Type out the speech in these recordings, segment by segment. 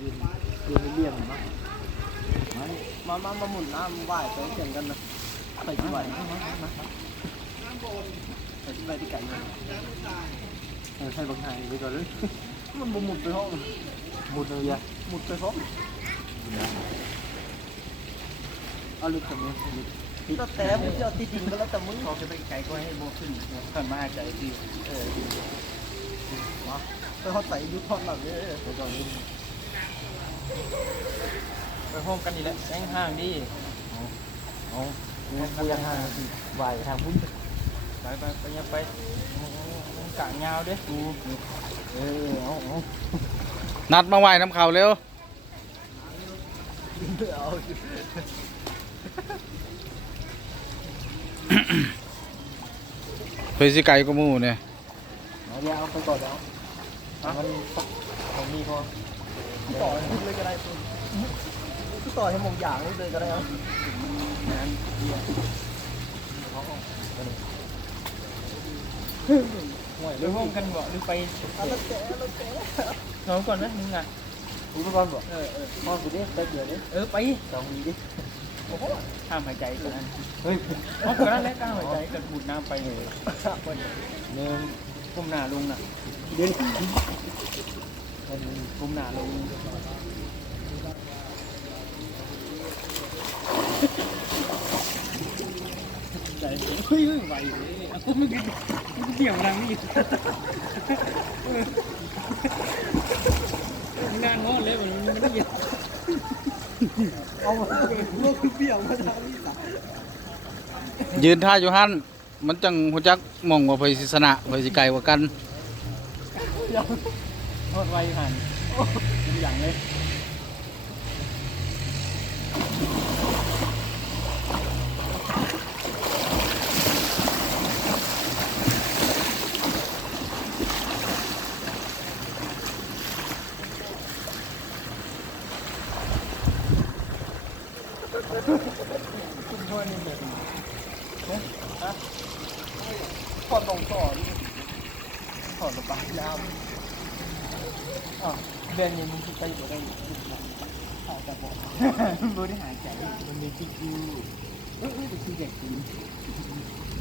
ยืนยืนเรียงมามามามาหมุนน้ำไหว้ไปเสียงกันนะไปที่ไหวมามามาไปที่ไหวที่ไก่มาเออใช่บางทางไปก่อนเลยมันบ่หมุนไปห้องหมุนเลยอะหมุนไปห้องเอาลึกตรงนี้ลึกก็แต่มึงจะเอาตีดินก็แล้วแต่มึงเขาจะไปไกลก็ให้โบขึ้นขันมาใจดีเออวะไปเขาใส่ยุทธอนหลังเลยไปก่อนนี่ ไปห้องกันนี่แหละแย่งห้างดิเอากูยังห่างไหวทางพุ่นไปไปไปยังไปกางยาวด้กูเออเอาเอานัดมาไหวน้ำเข่าเร็วเอาเพื่อสิไก่ก็มู่เนี่ยเอาเดี๋ยวเอาไปก่อนแล้วมันของมีพอ ต่อให้พุ่นเลยก็ได้ต่อให้มองอย่างเลยก็ได้เอานั้นเดียวห่วยหรือห้องกันบ่หรือไปเอาแล้วแต่แล้วแต่นอนก่อนนะมึงอะกูไปก่อนบอกเออเออพ่อกูดิไปเดี๋ยวดิเออไปสองวีดิโอ้โหห้ามหายใจตรงนั้นเฮ้ยห้องกันนั่นแหละห้ามหายใจกับบุดน้ำไปเลยหนึ่งก้มหน้าลงน่ะเดี๋ ยวก้มหน้าลงใจเฮ้ยไหวเลยเอามึงมึงเกี่ยวรังนี่งานห้องเลยมันมันไม่เยอะเอามาเมื่อคือเบี่ยงมาทางนี้สัยืนท่าอยู่หันมันจังหัวจักมองว่าเพื่อสิชนะเพื่อสิไก่กว่ากัน โทษไวผ่านเป็นอย่างเลยคุณพ่อดลงต่อนี่ถอดระบายยาม อะเดือนนี้มึงคิดไปอยู่ได้อยู่หายใจบ่มึงได้หายใจมันมีกิ๊กอยู่เอ้ยแต่คืออยากกิน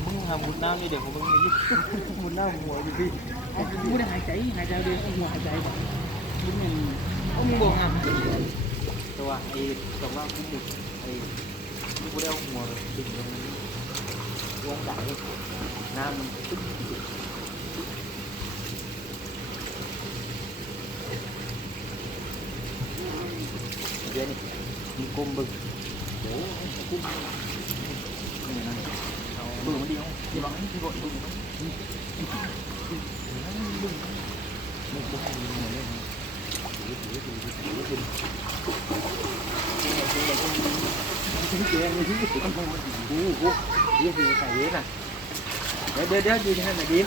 มึงหามุดน้ำนี่เดี๋ยวผมมึงมีมุดน้ำหัวอยู่พี่มึงได้หายใจหายใจเดียวหัวหายใจแบ่มึงยังเอามึงบอกอะตัวไอ้ตัวว่ามึงดึกไอ้มึงกูได้เอาหัวดึงลงลงไหลน้ำมันตึ้งเดี๋ยวนี่มีกลมบึ กโอ้กุ้มบึกมันเดียวที่บังที่บดบึกมันถึงเจ๊งเลยที่กูกูกูเรียกอยู่ใส่เยอะน่ะเดี๋ยวเดี๋ยวเดี๋ยวยืนให้หน่อยดิ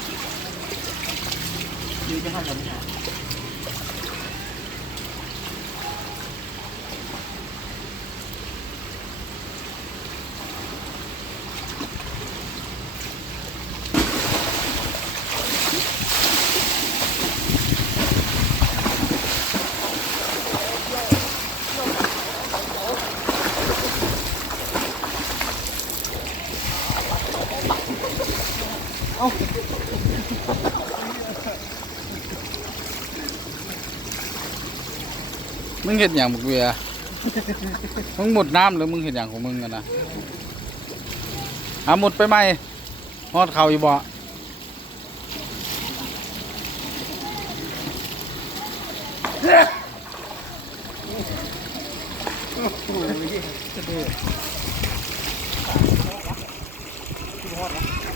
ยืนจะทำแบบนี้มึงเห็นอย่างบุกเบียมึงหมดน้ำหรือมึงเห็นอย่างของมึงกันนะอะหมดไปไหมฮอดเขาอีบ่ถาม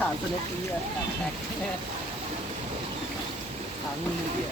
ถามสเน็กนี้อะถามมีเดี